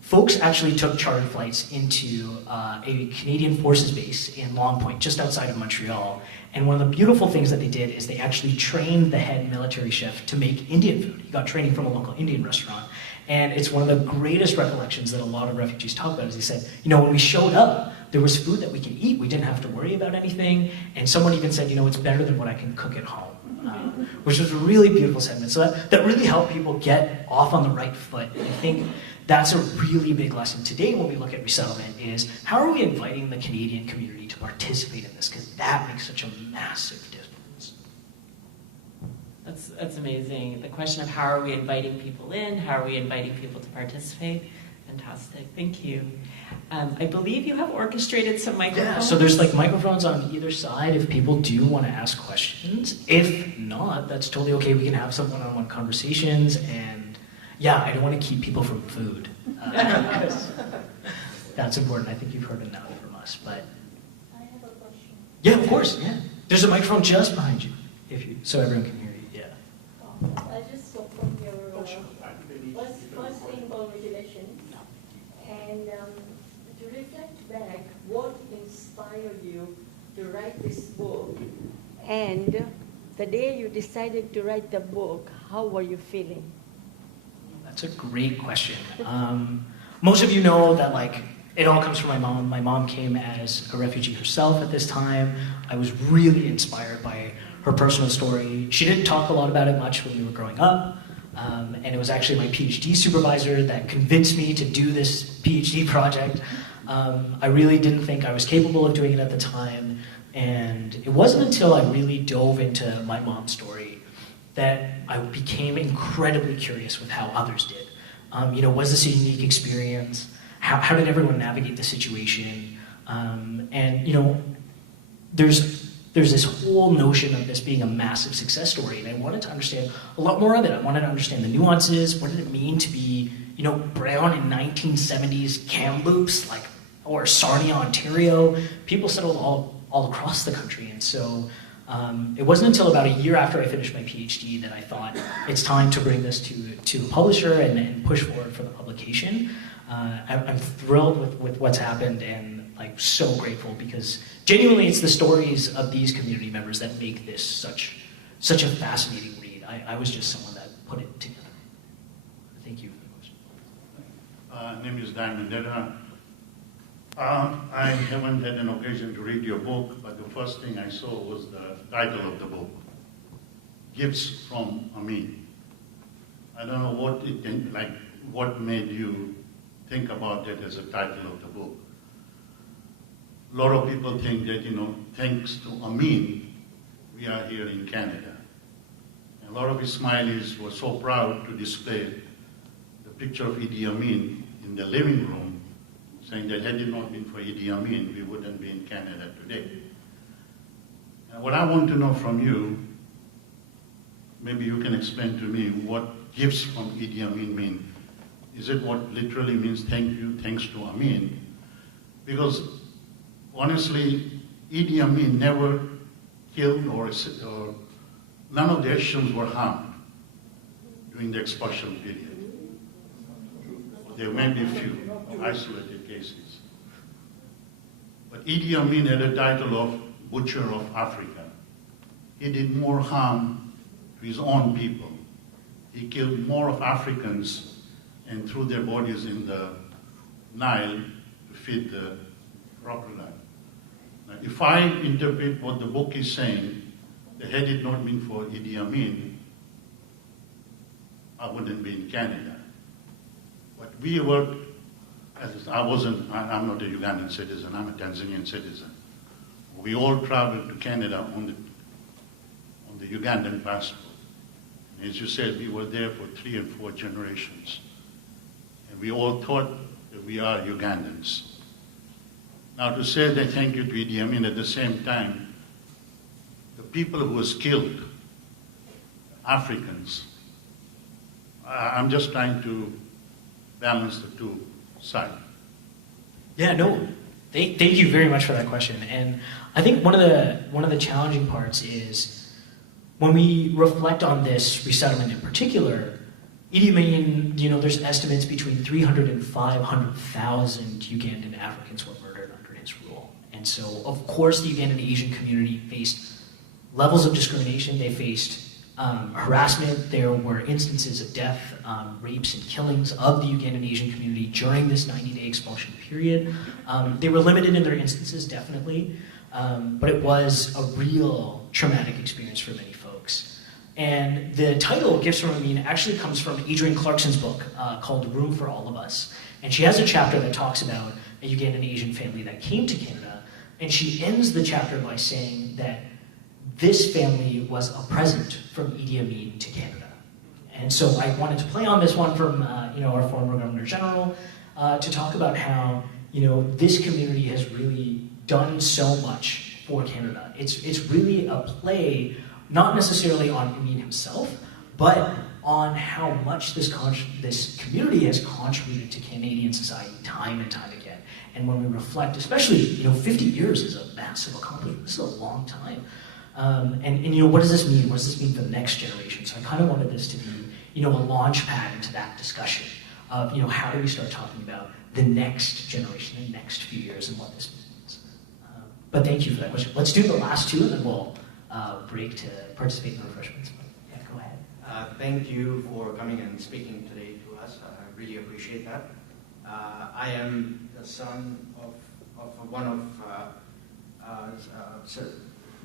folks actually took charter flights into a Canadian Forces base in Long Point, just outside of Montreal. And one of the beautiful things that they did is they actually trained the head military chef to make Indian food. He got training from a local Indian restaurant. And it's one of the greatest recollections that a lot of refugees talk about is he said, when we showed up, there was food that we could eat. We didn't have to worry about anything. And someone even said, it's better than what I can cook at home. Which was a really beautiful sentiment. So that really helped people get off on the right foot. And I think that's a really big lesson today when we look at resettlement is how are we inviting the Canadian community to participate in this? Because that makes such a massive difference. That's amazing. The question of how are we inviting people in? How are we inviting people to participate? Fantastic. Thank you. I believe you have orchestrated some microphones. Yeah, so there's microphones on either side if people do want to ask questions. If not, that's totally okay. We can have some one-on-one conversations. And yeah, I don't want to keep people from food. That's important. I think you've heard enough from us. But I have a question. Yeah, of course. Yeah, there's a microphone just behind you, so everyone can hear you. Yeah. I just saw from your first thing, congratulations. And to reflect back, what inspired you to write this book? And the day you decided to write the book, how were you feeling? That's a great question. Most of you know that it all comes from my mom. My mom came as a refugee herself at this time. I was really inspired by her personal story. She didn't talk a lot about it much when we were growing up. And it was actually my PhD supervisor that convinced me to do this PhD project. I really didn't think I was capable of doing it at the time. And it wasn't until I really dove into my mom's story that I became incredibly curious with how others did. Was this a unique experience? How did everyone navigate the situation? There's this whole notion of this being a massive success story, and I wanted to understand a lot more of it. I wanted to understand the nuances. What did it mean to be, brown in 1970s Kamloops, or Sarnia, Ontario? People settled all across the country, and so it wasn't until about a year after I finished my PhD that I thought it's time to bring this to a publisher and push forward for the publication. I'm thrilled with what's happened and so grateful because genuinely it's the stories of these community members that make this such a fascinating read. I was just someone that put it together. Thank you for the question. Name is Dan Mandela. I haven't had an occasion to read your book, but the first thing I saw was the title of the book, Gifts from Amin. I don't know what made you think about that as a title of the book. A lot of people think that, thanks to Amin, we are here in Canada. And a lot of Ismailis were so proud to display the picture of Idi Amin in the living room, saying that had it not been for Idi Amin, we wouldn't be in Canada today. And what I want to know from you, maybe you can explain to me what gifts from Idi Amin mean. Is it what literally means thank you, thanks to Amin? Because honestly, Idi Amin never killed or none of the Asians were harmed during the expulsion period. There may be a few isolated cases. But Idi Amin had a title of Butcher of Africa. He did more harm to his own people. He killed more of Africans and threw their bodies in the Nile to feed the crocodile. Now, if I interpret what the book is saying, that had it not been for Idi Amin, I wouldn't be in Canada. But we worked, I'm not a Ugandan citizen, I'm a Tanzanian citizen. We all traveled to Canada on the Ugandan passport. And as you said, we were there for 3 and 4 generations. And we all thought that we are Ugandans. Now to say that thank you to Idi Amin at the same time, the people who was killed, Africans, I'm just trying to balance the two sides. Yeah, no, thank you very much for that question. And I think one of the challenging parts is when we reflect on this resettlement in particular, Idi Amin, there's estimates between 300 and 500,000 Ugandan Africans were murdered under his rule. And so, of course, the Ugandan Asian community faced levels of discrimination. They faced harassment. There were instances of death, rapes, and killings of the Ugandan Asian community during this 90-day expulsion period. They were limited in their instances, definitely, but it was a real traumatic experience for many folks. And the title, Gifts from Amin, actually comes from Adrienne Clarkson's book called Room for All of Us. And she has a chapter that talks about a Ugandan Asian family that came to Canada, and she ends the chapter by saying that this family was a present from Idi Amin to Canada. And so I wanted to play on this one from our former Governor General to talk about how this community has really done so much for Canada. It's really a play, not necessarily on Amin himself, but on how much this community has contributed to Canadian society time and time again. And when we reflect, especially 50 years is a massive accomplishment. This is a long time. And what does this mean? What does this mean for the next generation? So I kind of wanted this to be, a launch pad into that discussion of, how do we start talking about the next generation, the next few years, and what this means. But thank you for that question. Let's do the last two, and then we'll break to participate in the refreshments. Yeah, go ahead. Thank you for coming and speaking today to us. I really appreciate that. I am the son of one of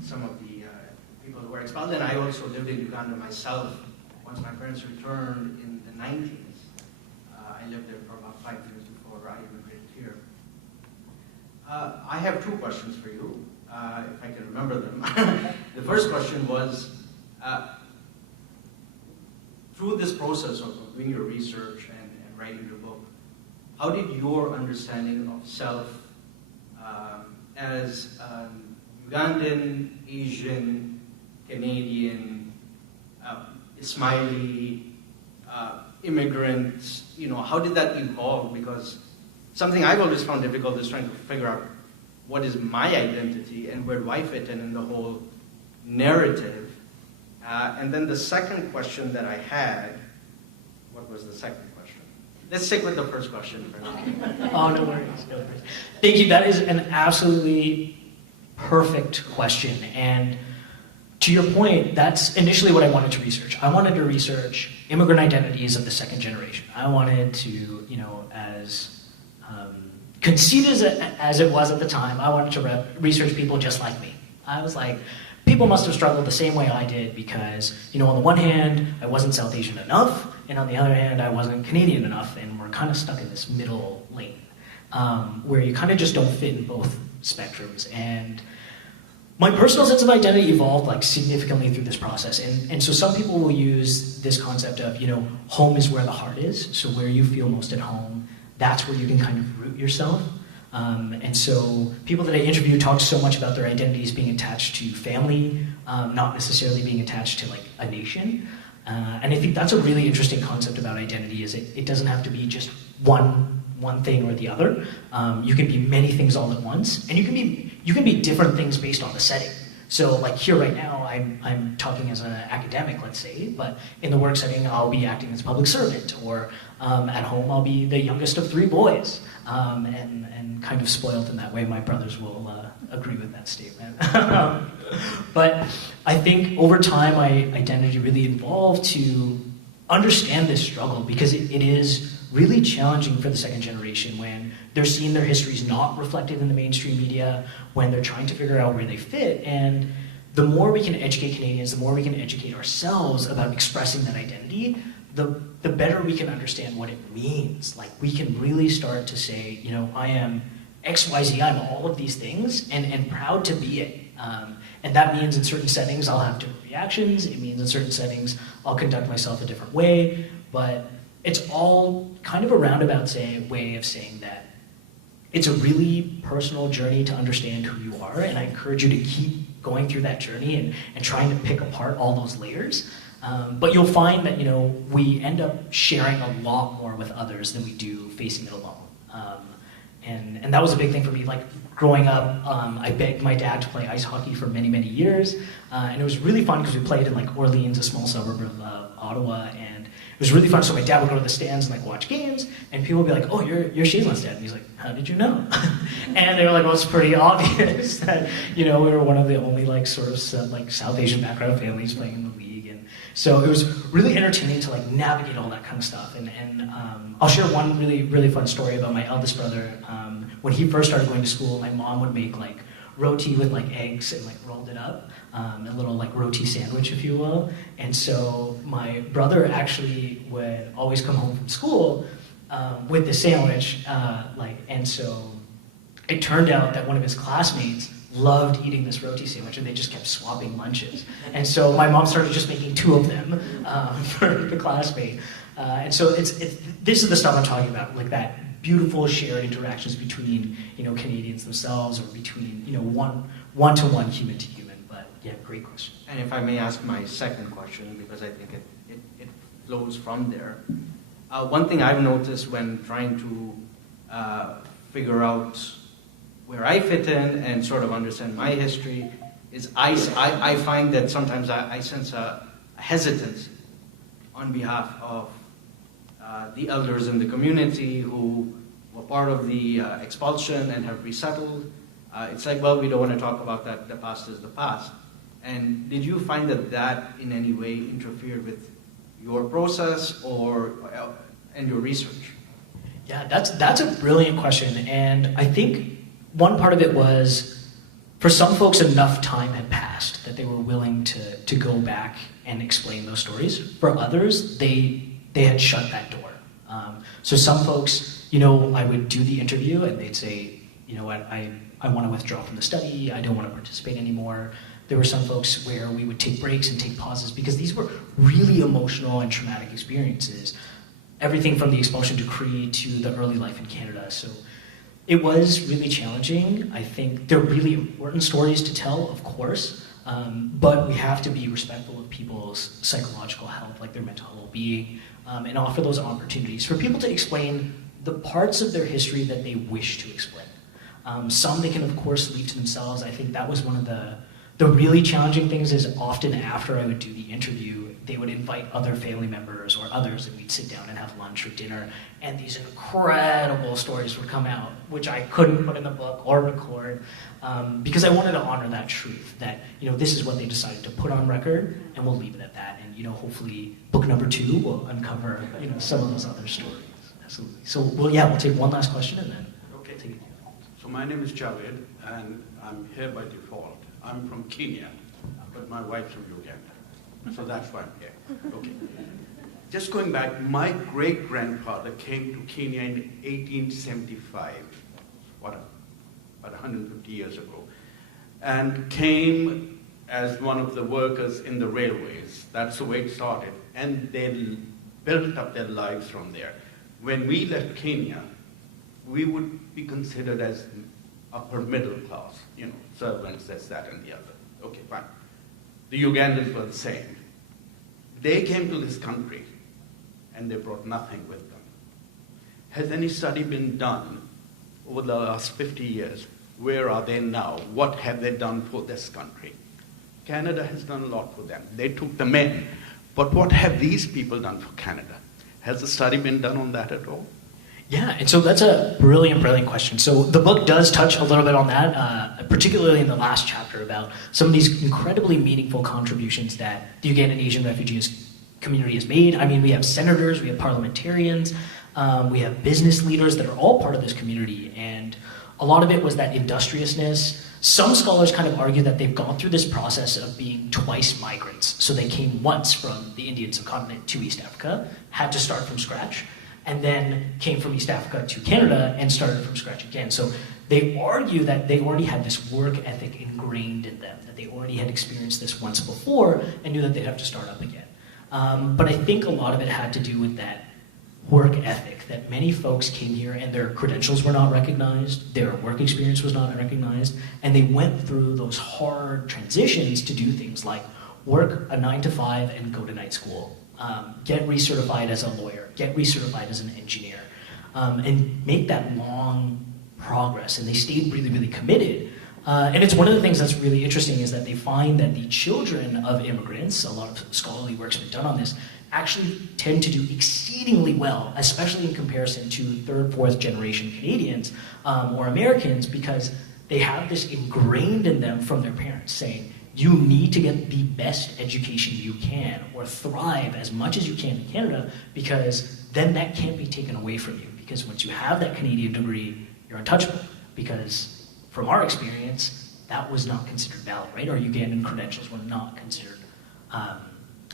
some of the people who were expelled, and I also lived in Uganda myself. Once my parents returned in the 90s, I lived there for about 5 years before I immigrated here. I have 2 questions for you, if I can remember them. The first question was, through this process of doing your research and writing your book, how did your understanding of self as Ugandan, Asian, Canadian, Ismaili, immigrants, how did that evolve? Because something I've always found difficult is trying to figure out what is my identity and where do I fit in the whole narrative. And then the second question that I had, what was the second question? Let's stick with the first question for now. Oh, no worries. Thank you. That is an absolutely perfect question. And to your point, that's initially what I wanted to research. I wanted to research immigrant identities of the second generation. I wanted to, as conceited as it was at the time, I wanted to research people just like me. I was like, people must have struggled the same way I did because, on the one hand, I wasn't South Asian enough, and on the other hand, I wasn't Canadian enough, and we're kind of stuck in this middle lane where you kind of just don't fit in both spectrums. And my personal sense of identity evolved like significantly through this process. And so some people will use this concept of, home is where the heart is. So where you feel most at home, that's where you can kind of root yourself. And so people that I interview talk so much about their identities being attached to family, not necessarily being attached to like a nation. And I think that's a really interesting concept about identity is it doesn't have to be just one thing or the other. You can be many things all at once, and you can be different things based on the setting. So like here right now, I'm talking as an academic, let's say, but in the work setting, I'll be acting as a public servant, or at home, I'll be the youngest of 3 boys, and kind of spoiled in that way. My brothers will agree with that statement. But I think over time, my identity really evolved to understand this struggle because it is really challenging for the second generation when they're seeing their histories not reflected in the mainstream media, when they're trying to figure out where they fit. And the more we can educate Canadians, the more we can educate ourselves about expressing that identity, the better we can understand what it means. Like we can really start to say, I am XYZ, I'm all of these things, and proud to be it. And that means in certain settings I'll have different reactions. It means in certain settings I'll conduct myself a different way. But it's all kind of a roundabout way of saying that it's a really personal journey to understand who you are, and I encourage you to keep going through that journey and trying to pick apart all those layers. But you'll find that we end up sharing a lot more with others than we do facing it alone. And that was a big thing for me. Like growing up, I begged my dad to play ice hockey for many, many years, and it was really fun because we played in like Orleans, a small suburb of Ottawa, and it was really fun. So my dad would go to the stands and like watch games, and people would be like, "Oh, you're Shezan's dad," and he's like, "How did you know?" And they were like, "Well, it's pretty obvious that we were one of the only like sort of like South Asian background families playing in the league." And so it was really entertaining to like navigate all that kind of stuff. And I'll share one really, really fun story about my eldest brother. When he first started going to school, my mom would make like roti with like eggs and like rolled it up, a little like roti sandwich, if you will. And so my brother actually would always come home from school with the sandwich, and so it turned out that one of his classmates loved eating this roti sandwich, and they just kept swapping lunches. And so my mom started just making 2 of them for the classmate. And so this is the stuff I'm talking about, like that beautiful shared interactions between Canadians themselves, or between one-to-one, human to human. But yeah, great question. And if I may ask my second question, because I think it flows from there. One thing I've noticed when trying to figure out where I fit in and sort of understand my history is I find that sometimes I sense a hesitance on behalf of the elders in the community who were part of the expulsion and have resettled. It's like, well, we don't want to talk about that. The past is the past. And did you find that in any way interfered with your process and your research? Yeah, that's a brilliant question. And I think one part of it was, for some folks, enough time had passed that they were willing to go back and explain those stories. For others, they had shut that door. So some folks, I would do the interview and they'd say, I want to withdraw from the study, I don't want to participate anymore. There were some folks where we would take breaks and take pauses because these were really emotional and traumatic experiences. Everything from the expulsion decree to the early life in Canada. So it was really challenging. I think they're really important stories to tell, of course, but we have to be respectful of people's psychological health, like their mental well-being, and offer those opportunities for people to explain the parts of their history that they wish to explain. Some they can, of course, leave to themselves. I think that was one of the really challenging things is often after I would do the interview, they would invite other family members or others, and we'd sit down and have lunch or dinner, and these incredible stories would come out, which I couldn't put in the book or record, because I wanted to honor that truth, that this is what they decided to put on record, and we'll leave it at that. And hopefully book number 2 will uncover some of those other stories. Absolutely. So we'll take one last question and then take it. my name is Javed, and I'm here by default. I'm from Kenya, but my wife's from Uganda, so that's why I'm here. Okay. Just going back, my great-grandfather came to Kenya in 1875, about 150 years ago, and came as one of the workers in the railways. That's the way it started, and they built up their lives from there. When we left Kenya, we would be considered as upper middle class, servants, this, that, and the other. Okay, fine. The Ugandans were the same. They came to this country, and they brought nothing with them. Has any study been done over the last 50 years? Where are they now? What have they done for this country? Canada has done a lot for them. They took them in. But what have these people done for Canada? Has a study been done on that at all? Yeah, and so that's a brilliant question. So the book does touch a little bit on that, particularly in the last chapter about some of these incredibly meaningful contributions that the Ugandan Asian refugees community has made. I mean, we have senators, we have parliamentarians, we have business leaders that are all part of this community, and a lot of it was that industriousness. Some scholars kind of argue that they've gone through this process of being twice migrants. So they came once from the Indian subcontinent to East Africa, had to start from scratch, and then came from East Africa to Canada and started from scratch again. So they argue that they already had this work ethic ingrained in them, that they already had experienced this once before and knew that they'd have to start up again. But I think a lot of it had to do with that work ethic, that many folks came here and their credentials were not recognized, their work experience was not recognized, and they went through those hard transitions to do things like work a 9 to 5 and go to night school, get recertified as a lawyer, get recertified as an engineer, and make that long progress. And they stayed really, really committed. And it's one of the things that's really interesting is that they find that the children of immigrants, a lot of scholarly work's been done on this, actually tend to do exceedingly well, especially in comparison to 3rd, 4th generation Canadians or Americans, because they have this ingrained in them from their parents saying, you need to get the best education you can or thrive as much as you can in Canada, because then that can't be taken away from you. Because once you have that Canadian degree, you're untouchable. Because from our experience, that was not considered valid, right? Our Ugandan credentials were not considered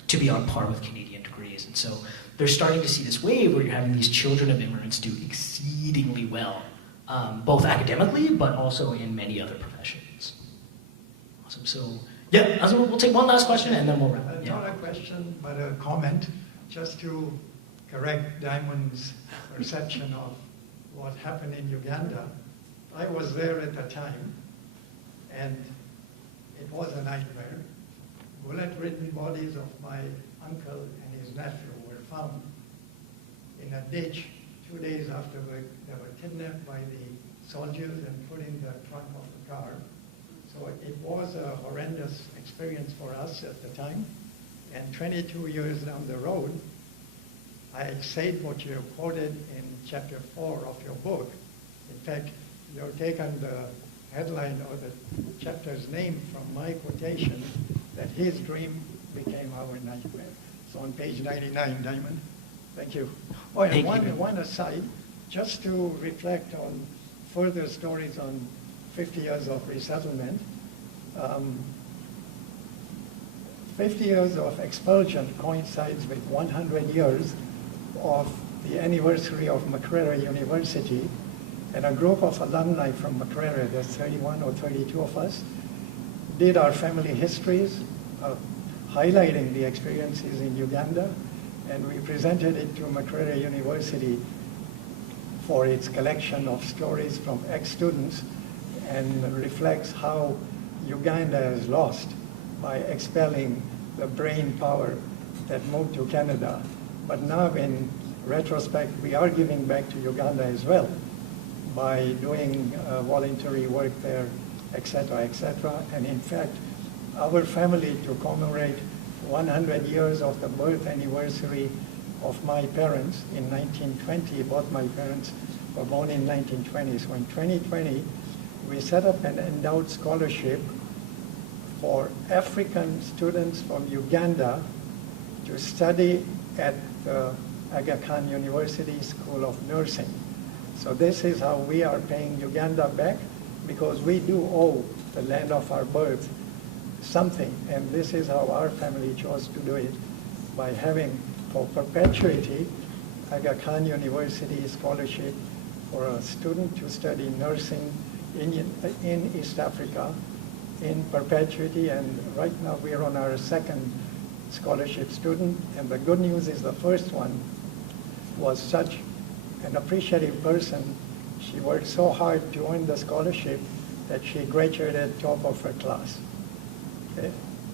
to be on par with Canadian degrees. And so they're starting to see this wave where you're having these children of immigrants do exceedingly well, both academically, but also in many other professions. Awesome. So, yeah, we'll take one last question and then we'll wrap up. Not a question, but a comment, just to correct Diamond's perception of what happened in Uganda. I was there at the time, and it was a nightmare. Bullet-ridden bodies of my uncle and his nephew were found in a ditch 2 days after they were kidnapped by the soldiers and put in the trunk of the car. So it was a horrendous experience for us at the time. And 22 years down the road, I said what you quoted in chapter 4 of your book. In fact, you've taken the headline or the chapter's name from my quotation, that his dream became our nightmare. So on page 99, Diamond. Thank you. Oh, and one aside, just to reflect on further stories on 50 years of resettlement. 50 years of expulsion coincides with 100 years of the anniversary of Makerere University, and a group of alumni from Makerere, there's 31 or 32 of us, did our family histories, highlighting the experiences in Uganda, and we presented it to Makerere University for its collection of stories from ex-students, and reflects how Uganda is lost by expelling the brain power that moved to Canada. But now in retrospect, we are giving back to Uganda as well by doing voluntary work there, etc., etc. And in fact, our family, to commemorate 100 years of the birth anniversary of my parents in 1920, both my parents were born in 1920. So in 2020, we set up an endowed scholarship for African students from Uganda to study at the Aga Khan University School of Nursing. So this is how we are paying Uganda back, because we do owe the land of our birth something, and this is how our family chose to do it, by having, for perpetuity, Aga Khan University scholarship for a student to study nursing in East Africa in perpetuity, and right now we're on our second scholarship student, and the good news is the first one was such an appreciative person. She worked so hard to earn the scholarship that she graduated top of her class. Okay?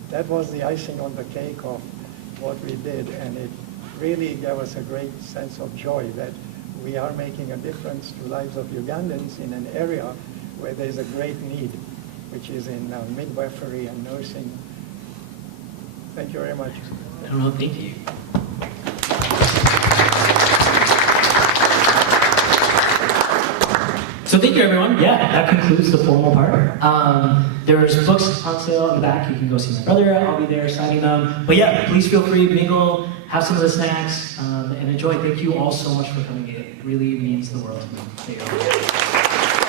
That was the icing on the cake of what we did, and it really gave us a great sense of joy that we are making a difference to lives of Ugandans in an area where there's a great need, which is in midwifery and nursing. Thank you very much. No, thank you. So thank you, everyone. Yeah, that concludes the formal part. There's books on sale in the back. You can go see my brother. I'll be there signing them. But yeah, please feel free to mingle, have some of the snacks, and enjoy. Thank you all so much for coming in. It really means the world to me. Thank you.